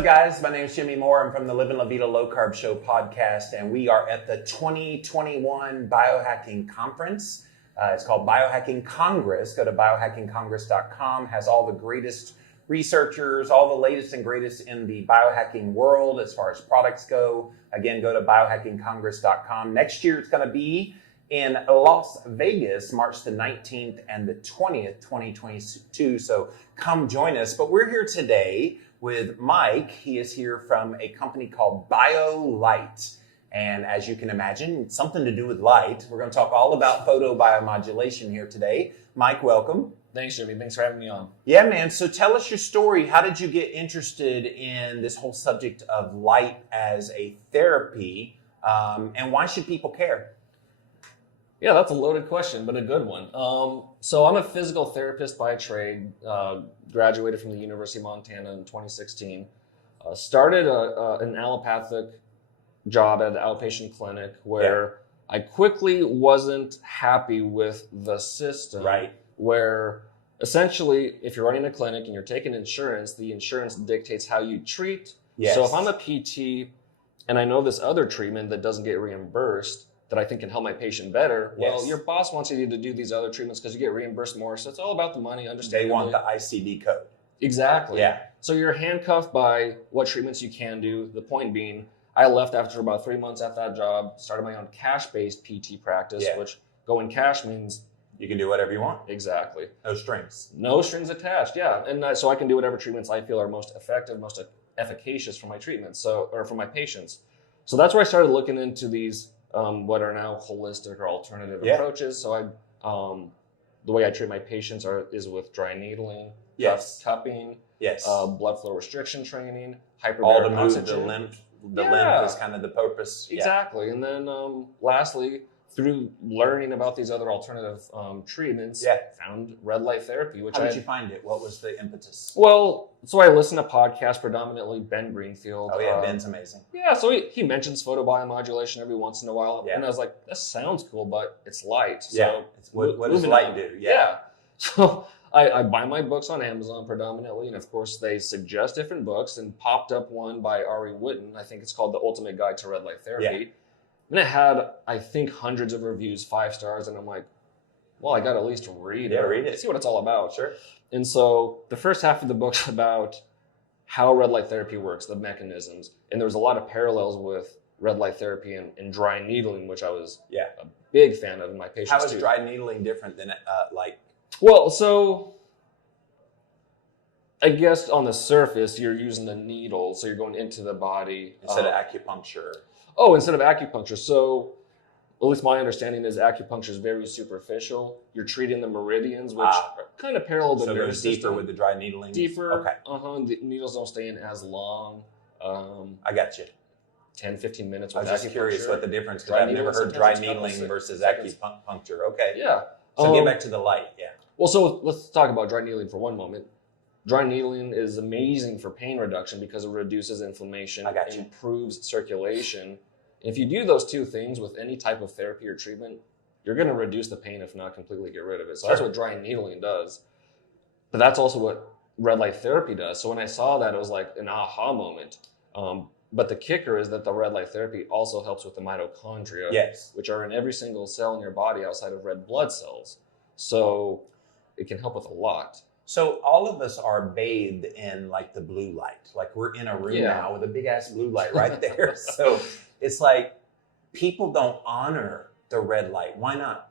up, guys? My name is Jimmy Moore. I'm from the Livin, Vida Low Carb Show podcast, and we are at the 2021 Biohacking Conference. It's called Biohacking Congress. Go to biohackingcongress.com. Has all the greatest researchers, all the latest and greatest in the biohacking world as far as products go. Again, go to biohackingcongress.com. Next year, it's going to be in Las Vegas, March the 19th and the 20th, 2022. So come join us. But we're here today with Mike. He is here from a company called BioLight. And as you can imagine, it's something to do with light. We're going to talk all about photobiomodulation here today. Mike, welcome. Thanks, Jimmy. Thanks for having me on. Yeah, man. So tell us your story. How did you get interested in this whole subject of light as a therapy? And why should people care? Yeah, that's a loaded question, but a good one. So I'm a physical therapist by trade, graduated from the University of Montana in 2016. Started an allopathic job at an outpatient clinic where I quickly wasn't happy with the system. Right. Where essentially, if you're running a clinic and you're taking insurance, the insurance dictates how you treat. Yes. So if I'm a PT and I know this other treatment that doesn't get reimbursed, that I think can help my patient better, well, your boss wants you to do these other treatments because you get reimbursed more. So it's all about the money, understandably. They want the ICD code. Exactly. Yeah. So you're handcuffed by what treatments you can do. The point being, I left after about 3 months at that job, started my own cash-based PT practice, which going cash means you can do whatever you want. Exactly. No strings. No strings attached, yeah. And so I can do whatever treatments I feel are most effective, most efficacious for my treatments, or for my patients. So that's where I started looking into these what are now holistic or alternative approaches. So the way I treat my patients is with dry needling, cupping, blood flow restriction training, hyperbaric all to move oxygen. the lymph. The lymph is kind of the purpose. Exactly. And then lastly, through learning about these other alternative treatments, found red light therapy. How did you find it? What was the impetus? Well, so I listen to podcasts, predominantly Ben Greenfield. Oh yeah, Ben's amazing. Yeah, so he mentions photobiomodulation every once in a while. And I was like, that sounds cool, but it's light. So what does light do? Yeah. So I buy my books on Amazon predominantly, and of course they suggest different books, and popped up one by Ari Whitten. I think it's called The Ultimate Guide to Red Light Therapy. Yeah. And it had, I think, hundreds of reviews, 5 stars, and I'm like, well, I got to at least read it. See what it's all about. Sure. And so the first half of the book's about how red light therapy works, the mechanisms, and there was a lot of parallels with red light therapy and dry needling, which I was a big fan of in my patients. How is dry needling different than light? Well, so I guess on the surface, you're using the needle, so you're going into the body. Instead of acupuncture. Oh, instead of acupuncture. So at least my understanding is acupuncture is very superficial. You're treating the meridians, which are kind of parallel to the nervous system. Deeper with the dry needling? Deeper. Okay. The needles don't stay in as long. I got you. 10, 15 minutes with acupuncture. I was just curious what the difference, because I've never heard dry needling versus acupuncture. Okay. Yeah. So get back to the light, Well, so let's talk about dry needling for one moment. Dry needling is amazing for pain reduction because it reduces inflammation, improves circulation. If you do those two things with any type of therapy or treatment, you're going to reduce the pain, if not completely get rid of it. So that's what dry needling does. But that's also what red light therapy does. So when I saw that, it was like an aha moment. But the kicker is that the red light therapy also helps with the mitochondria, which are in every single cell in your body outside of red blood cells. So it can help with a lot. So all of us are bathed in like the blue light. Like we're in a room now with a big ass blue light right there. So it's like people don't honor the red light. Why not?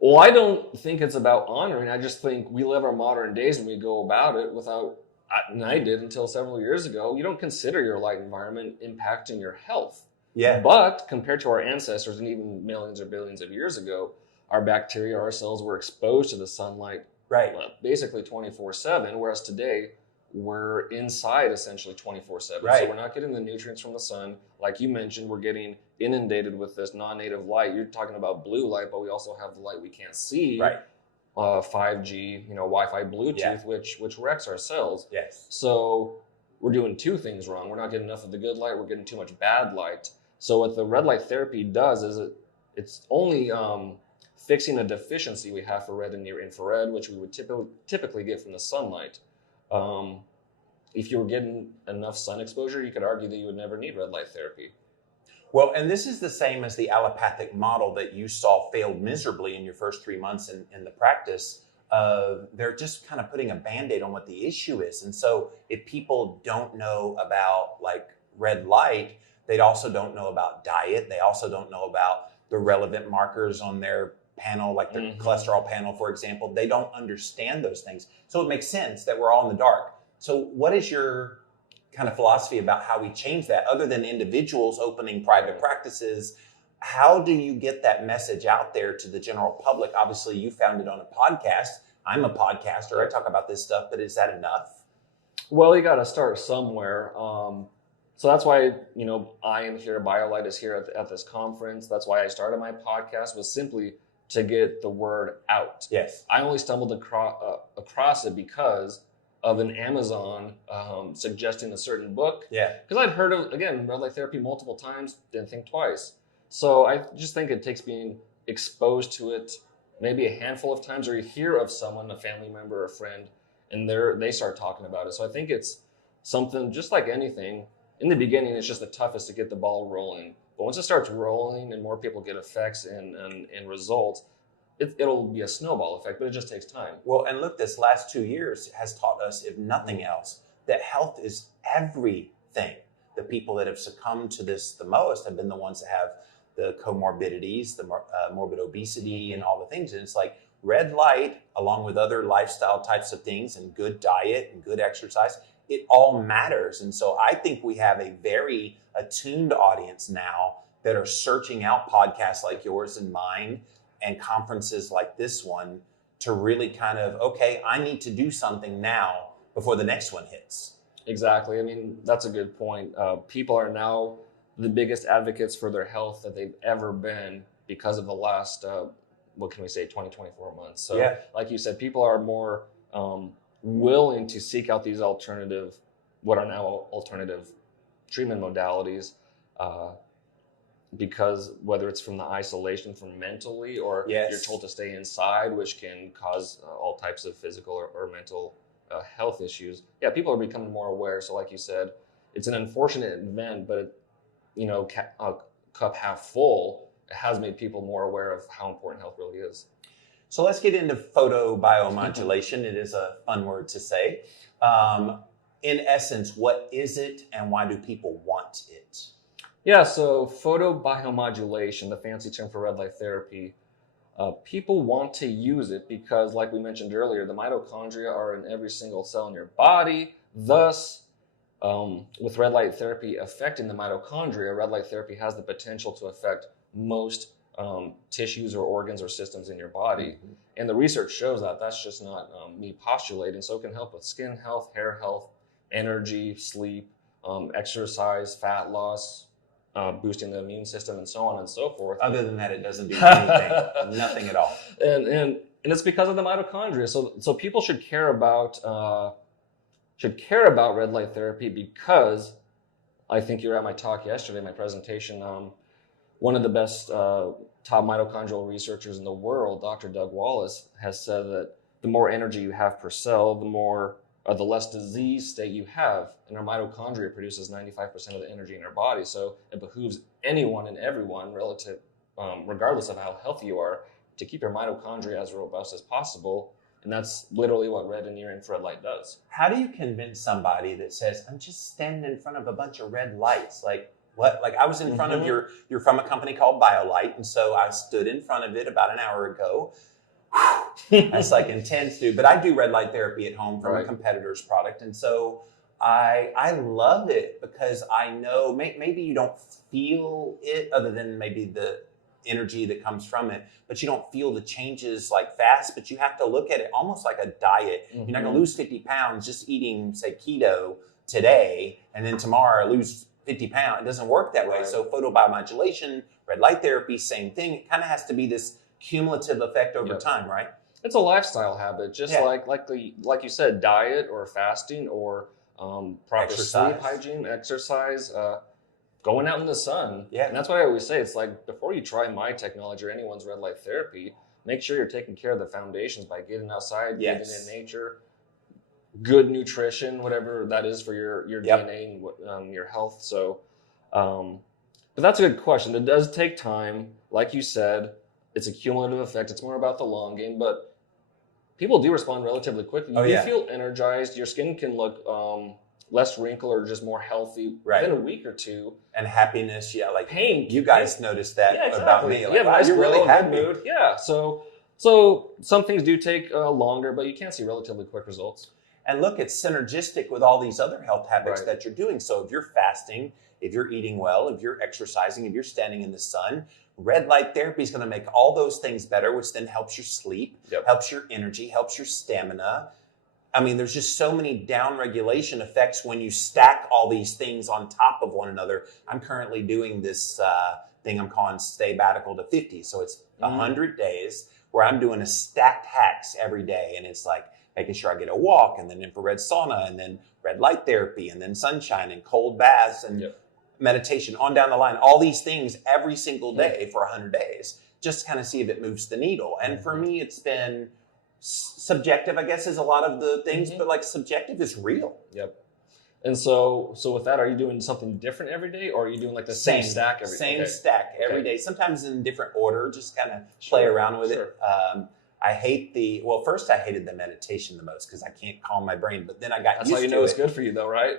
Well, I don't think it's about honoring. I just think we live our modern days and we go about it without, and I did until several years ago, you don't consider your light environment impacting your health. Yeah. But compared to our ancestors and even millions or billions of years ago, our bacteria, our cells were exposed to the sunlight basically 24/7, whereas today we're inside essentially 24/7. So we're not getting the nutrients from the sun. Like you mentioned, we're getting inundated with this non-native light. You're talking about blue light, but we also have the light we can't see. 5G, Wi-Fi, Bluetooth, which wrecks our cells. So we're doing two things wrong. We're not getting enough of the good light. We're getting too much bad light. So what the red light therapy does is it's only fixing a deficiency we have for red and near infrared, which we would typically get from the sunlight. if you were getting enough sun exposure, you could argue that you would never need red light therapy. Well, and this is the same as the allopathic model that you saw failed miserably in your first 3 months in the practice. They're just kind of putting a Band-Aid on what the issue is. And so if people don't know about like red light, they also don't know about diet. They also don't know about the relevant markers on their panel, like the cholesterol panel, for example. They don't understand those things. So it makes sense that we're all in the dark. So what is your kind of philosophy about how we change that, other than individuals opening private practices? How do you get that message out there to the general public? Obviously, you found it on a podcast. I'm a podcaster. I talk about this stuff, but is that enough? Well, you got to start somewhere. So that's why, I am here. BioLight is here at this conference. That's why I started my podcast, was simply to get the word out. Yes. I only stumbled across it because of an Amazon suggesting a certain book. Yeah. Because I'd heard of, again, red light therapy multiple times, didn't think twice. So I just think it takes being exposed to it maybe a handful of times, or you hear of someone, a family member or a friend, and they start talking about it. So I think it's something, just like anything, in the beginning, it's just the toughest to get the ball rolling. But once it starts rolling and more people get effects and results, it'll be a snowball effect, but it just takes time. Well, and look, this last 2 years has taught us, if nothing else, that health is everything. The people that have succumbed to this the most have been the ones that have the comorbidities, the morbid obesity and all the things. And it's like red light, along with other lifestyle types of things and good diet and good exercise, it all matters. And so I think we have a very attuned audience now that are searching out podcasts like yours and mine and conferences like this one to really kind of, okay, I need to do something now before the next one hits. Exactly. I mean, that's a good point. People are now the biggest advocates for their health that they've ever been because of the last, 20, 24 months. So yeah, like you said, people are more willing to seek out these what are now alternative treatment modalities, because whether it's from the isolation from mentally, or you're told to stay inside, which can cause all types of physical or mental health issues. Yeah, people are becoming more aware. So like you said, it's an unfortunate event, but cup half full, it has made people more aware of how important health really is. So let's get into photobiomodulation. It is a fun word to say. In essence, what is it and why do people want it? Yeah, so photobiomodulation, the fancy term for red light therapy, people want to use it because, like we mentioned earlier, the mitochondria are in every single cell in your body. Thus, with red light therapy affecting the mitochondria, red light therapy has the potential to affect most tissues or organs or systems in your body. Mm-hmm. And the research shows that. That's just not me postulating. So it can help with skin health, hair health, energy, sleep, exercise, fat loss, boosting the immune system, and so on and so forth. Other than that, it doesn't do anything. Nothing at all. And it's because of the mitochondria. So people should care about red light therapy because I think you were at my talk yesterday, my presentation. One of the best top mitochondrial researchers in the world, Dr. Doug Wallace, has said that the more energy you have per cell, the less disease state you have. And our mitochondria produces 95% of the energy in our body. So it behooves anyone and everyone, regardless of how healthy you are, to keep your mitochondria as robust as possible. And that's literally what red and near-infrared light does. How do you convince somebody that says, I'm just standing in front of a bunch of red lights? Like, what? Like, I was in front of you're from a company called BioLight. And so I stood in front of it about an hour ago. That's like intense, dude. But I do red light therapy at home from a competitor's product. And so I love it because I know maybe you don't feel it other than maybe the energy that comes from it, but you don't feel the changes like fast, but you have to look at it almost like a diet. Mm-hmm. You're not going to lose 50 pounds just eating, say, keto today, and then tomorrow lose 50 pounds. It doesn't work that way. Right. So photobiomodulation, red light therapy, same thing. It kind of has to be this cumulative effect over time, right? It's a lifestyle habit, just like you said, diet or fasting or proper sleep hygiene, exercise, going out in the sun. Yeah. And that's what I always say. It's like, before you try my technology or anyone's red light therapy, make sure you're taking care of the foundations by getting outside, getting in nature, good nutrition, whatever that is for your Yep. DNA and your health. So, but that's a good question. It does take time. Like you said, it's a cumulative effect. It's more about the long game, but people do respond relatively quickly. You feel energized. Your skin can look less wrinkle or just more healthy within a week or two. And happiness, like pain. You guys noticed that about me. Like, wow, you're really happy. Mood. Yeah. So some things do take longer, but you can see relatively quick results. And look, it's synergistic with all these other health habits that you're doing. So if you're fasting, if you're eating well, if you're exercising, if you're standing in the sun, red light therapy is going to make all those things better, which then helps your sleep, helps your energy, helps your stamina. I mean, there's just so many down regulation effects when you stack all these things on top of one another. I'm currently doing this thing I'm calling Staybatical to 50. So it's 100 days where I'm doing a stacked hacks every day. And it's like making sure I get a walk and then infrared sauna and then red light therapy and then sunshine and cold baths and meditation on down the line. All these things every single day for 100 days, just to kind of see if it moves the needle. And for me, it's been subjective, I guess, is a lot of the things, but like subjective is real. Yep. And so with that, are you doing something different every day, or are you doing like the same stack every day? Same stack every day, sometimes in different order, just kind of play around with it. First I hated the meditation the most because I can't calm my brain, but then I got used to it. That's how you know it's good for you though, right?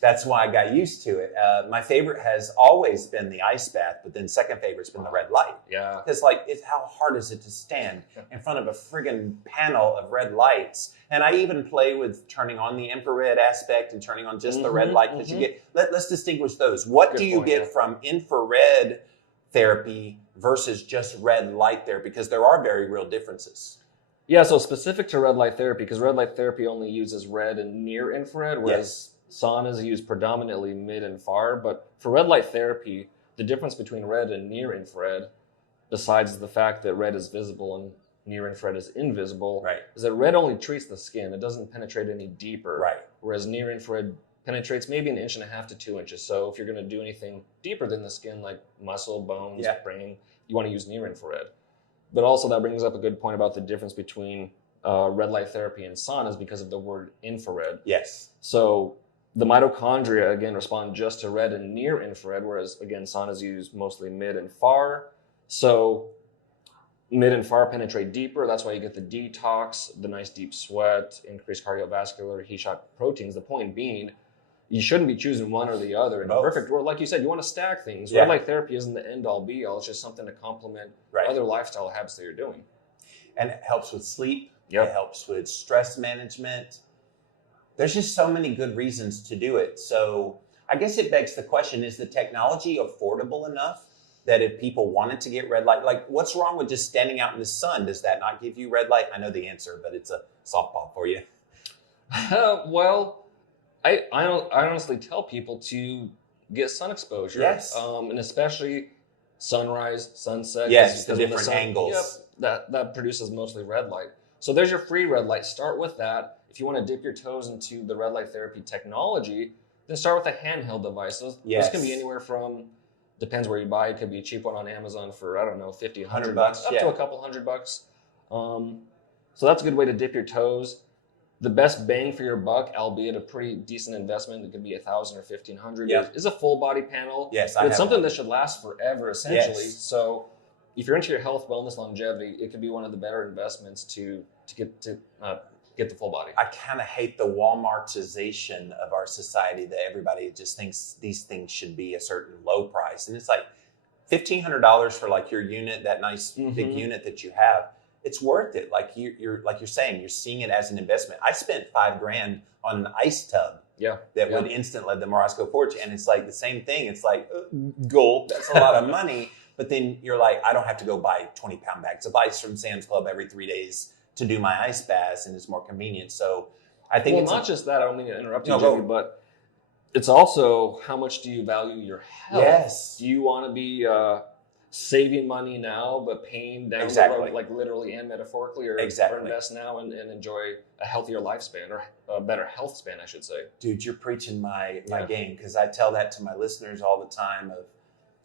That's why I got used to it. My favorite has always been the ice bath, but then second favorite's been the red light. Yeah. Because how hard is it to stand in front of a friggin' panel of red lights? And I even play with turning on the infrared aspect and turning on just the red light that you get. Let's distinguish those. What do you get from infrared therapy versus just red light therapy? Because there are very real differences. Yeah, so specific to red light therapy, because red light therapy only uses red and near infrared, whereas saunas use predominantly mid and far. But for red light therapy, the difference between red and near infrared, besides the fact that red is visible and near infrared is invisible, is that red only treats the skin. It doesn't penetrate any deeper. Whereas near infrared penetrates maybe 1.5 to 2 inches. So if you're going to do anything deeper than the skin, like muscle, bones, brain, you want to use near infrared. But also that brings up a good point about the difference between red light therapy and saunas because of the word infrared. Yes. So the mitochondria, again, respond just to red and near infrared, whereas, again, saunas use mostly mid and far. So mid and far penetrate deeper. That's why you get the detox, the nice deep sweat, increased cardiovascular, heat shock proteins. The point being, you shouldn't be choosing one or the other. In a perfect world, like you said, you want to stack things. Red light therapy isn't the end-all, be-all. It's just something to complement other lifestyle habits that you're doing. And it helps with sleep. It helps with stress management. There's just so many good reasons to do it. So I guess it begs the question, is the technology affordable enough that if people wanted to get red light, like what's wrong with just standing out in the sun? Does that not give you red light? I know the answer, but it's a softball for you. Well, I honestly tell people to get sun exposure. Yes. And especially sunrise, sunset. Yes, the different angles. That produces mostly red light. So there's your free red light. Start with that. If you want to dip your toes into the red light therapy technology, then start with a handheld device. Those can be anywhere from, depends where you buy. It could be a cheap one on Amazon for, I don't know, $50, $100, up to a couple $100. So that's a good way to dip your toes. The best bang for your buck, albeit a pretty decent investment, it could be $1,000 or $1,500, is a full body panel. Yes, it's something that should last forever, essentially. Yes. So if you're into your health, wellness, longevity, it could be one of the better investments to get the full body. I kind of hate the Walmartization of our society that everybody just thinks these things should be a certain low price. And it's like $1,500 for like your unit, that nice big unit that you have. It's worth it. Like you're saying, you're seeing it as an investment. I spent $5,000 on an ice tub that would instantly let the Morosco porch. And it's like the same thing. It's like gulp. That's a lot of money. But then you're like, I don't have to go buy 20-pound bags of ice from Sam's Club every 3 days to do my ice baths, and it's more convenient. So I think it's not just that. I don't mean to interrupt you, Jimmy, but it's also how much do you value your health? Yes. Do you want to be saving money now but paying down the road, like literally and metaphorically, or invest now and enjoy a healthier lifespan or a better health span, I should say? Dude, you're preaching my game, because I tell that to my listeners all the time of,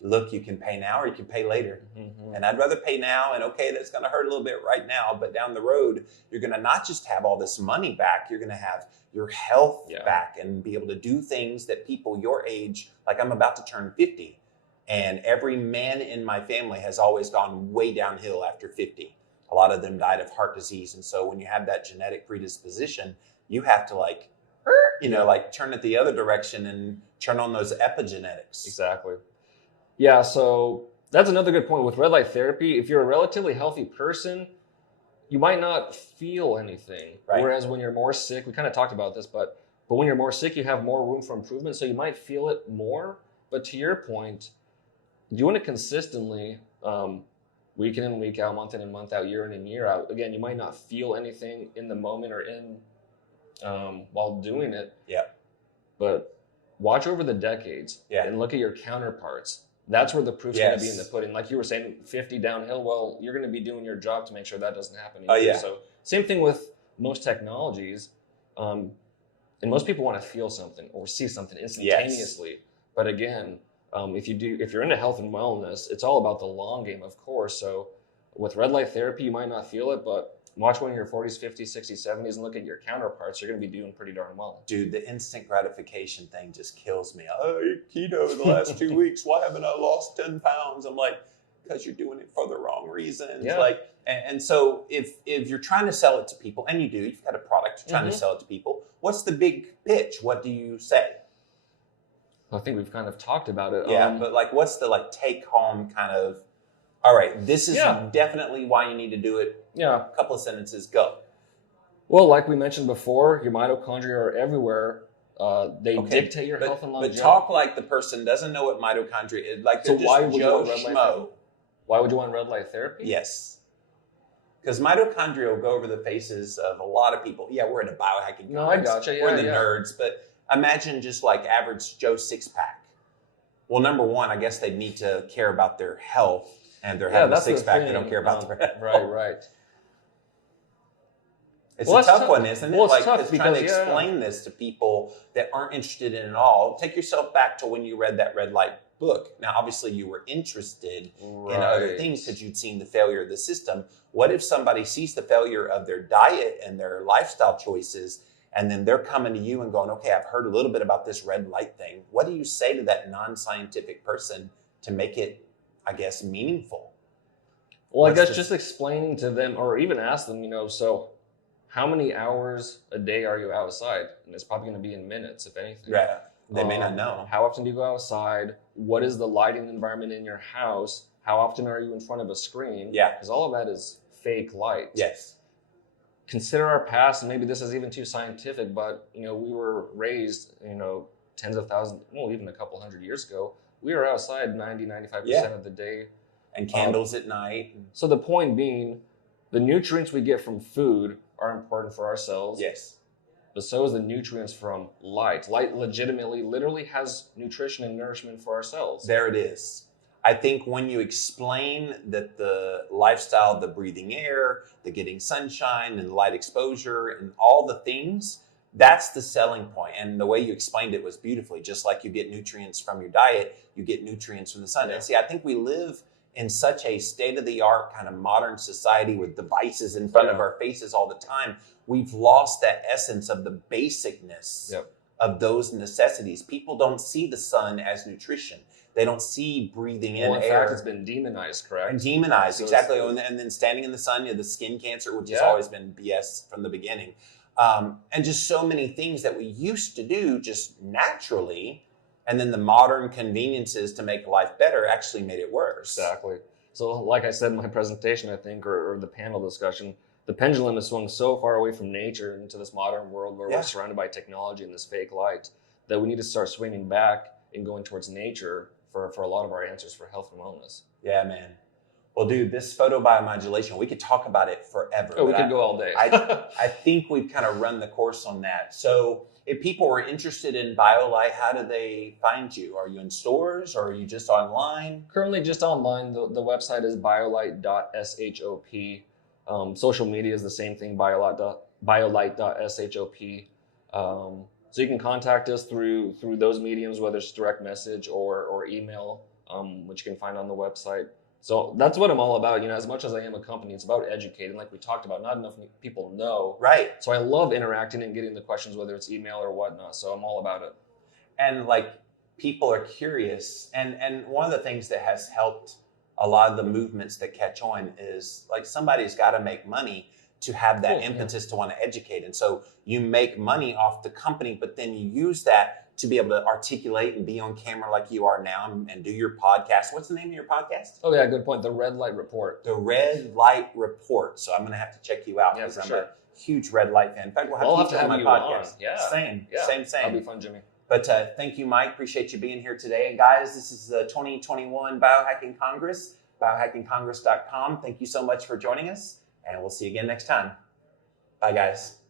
look, you can pay now or you can pay later. Mm-hmm. And I'd rather pay now, and okay, that's going to hurt a little bit right now, but down the road, you're going to not just have all this money back, you're going to have your health back and be able to do things that people your age, like I'm about to turn 50, and every man in my family has always gone way downhill after 50. A lot of them died of heart disease. And so when you have that genetic predisposition, you have to like turn it the other direction and turn on those epigenetics. Exactly. Yeah, so that's another good point with red light therapy. If you're a relatively healthy person, you might not feel anything. Right. Whereas when you're more sick, we kind of talked about this, but when you're more sick, you have more room for improvement. So you might feel it more. But to your point, doing it consistently, week in and week out, month in and month out, year in and year out, again, you might not feel anything in the moment or while doing it. Yeah. But watch over the decades and look at your counterparts. That's where the proof's going to be in the pudding. Like you were saying, 50 downhill, well, you're going to be doing your job to make sure that doesn't happen. So same thing with most technologies. And most people want to feel something or see something instantaneously. Yes. But again, if you're into health and wellness, it's all about the long game, of course. So with red light therapy, you might not feel it, but watch when you're 40s, 50s, 60s, 70s and look at your counterparts. You're going to be doing pretty darn well. Dude, the instant gratification thing just kills me. I ate keto the last 2 weeks. Why haven't I lost 10 pounds? I'm like, because you're doing it for the wrong reasons. Yeah. And so if you're trying to sell it to people, and you've got a product, you're trying to sell it to people, what's the big pitch? What do you say? I think we've kind of talked about it. Yeah, but what's the take home kind of, all right, this is definitely why you need to do it. Yeah. A couple of sentences, go. Well, like we mentioned before, your mitochondria are everywhere. They dictate your health and longevity. But talk like the person doesn't know what mitochondria is. Like they're just Joe Schmo. Why would you want red light therapy? Yes. Because mitochondria will go over the faces of a lot of people. Yeah, we're at a biohacking conference. No, I gotcha. Yeah, we're the nerds, but imagine just like average Joe six-pack. Well, number one, I guess they need to care about their health, and they're having a six-pack. They don't care about their health. Right. It's a tough one, isn't it? Well, it's tough trying to explain this to people that aren't interested in it all. Take yourself back to when you read that red light book. Now, obviously, you were interested in other things because you'd seen the failure of the system. What if somebody sees the failure of their diet and their lifestyle choices, and then they're coming to you and going, okay, I've heard a little bit about this red light thing. What do you say to that non-scientific person to make it, I guess, meaningful? Well, I guess just explaining to them, or even ask them, so how many hours a day are you outside? And it's probably going to be in minutes, if anything. Yeah, they may not know. How often do you go outside? What is the lighting environment in your house? How often are you in front of a screen? Yeah. Because all of that is fake light. Yes. Consider our past, and maybe this is even too scientific, but we were raised, tens of thousands, even a couple hundred years ago. We were outside 95% of the day. And candles at night. So the point being, the nutrients we get from food are important for our cells. Yes. But so is the nutrients from light. Light literally has nutrition and nourishment for our cells. There it is. I think when you explain that the lifestyle, the breathing air, the getting sunshine and light exposure and all the things, that's the selling point. And the way you explained it was beautifully. Just like you get nutrients from your diet, you get nutrients from the sun. Yeah. And see, I think we live in such a state-of-the-art kind of modern society with devices in front of our faces all the time. We've lost that essence of the basicness of those necessities. People don't see the sun as nutrition. They don't see breathing in air. In fact, it's been demonized, correct? And demonized, so exactly. And then standing in the sun, the skin cancer, which has always been BS from the beginning. And just so many things that we used to do just naturally, and then the modern conveniences to make life better actually made it worse. Exactly. So like I said in my presentation, I think, or the panel discussion, the pendulum has swung so far away from nature into this modern world where we're surrounded by technology and this fake light that we need to start swinging back and going towards nature for a lot of our answers for health and wellness. Yeah, man. Well, dude, this photobiomodulation, we could talk about it forever. Oh, we could go all day. I think we've kind of run the course on that. So if people are interested in BioLight, how do they find you? Are you in stores or are you just online? Currently just online. The website is biolight.shop. Social media is the same thing, biolight.shop. So you can contact us through those mediums, whether it's direct message or email. which you can find on the website. So that's what I'm all about. As much as I am a company, it's about educating. Like we talked about, not enough people know. Right. So I love interacting and getting the questions, whether it's email or whatnot. So I'm all about it. And like people are curious. And one of the things that has helped a lot of the movements that catch on is like somebody's got to make money to have that impetus to want to educate. And so you make money off the company, but then you use that to be able to articulate and be on camera like you are now and do your podcast. What's the name of your podcast? Oh yeah, good point. The Red Light Report. The Red Light Report. So I'm going to have to check you out because I'm a huge Red Light fan. In fact, we'll have to have you on my podcast. Yeah. Same. That'll be fun, Jimmy. But thank you, Mike. Appreciate you being here today. And guys, this is the 2021 Biohacking Congress, biohackingcongress.com. Thank you so much for joining us, and we'll see you again next time. Bye, guys.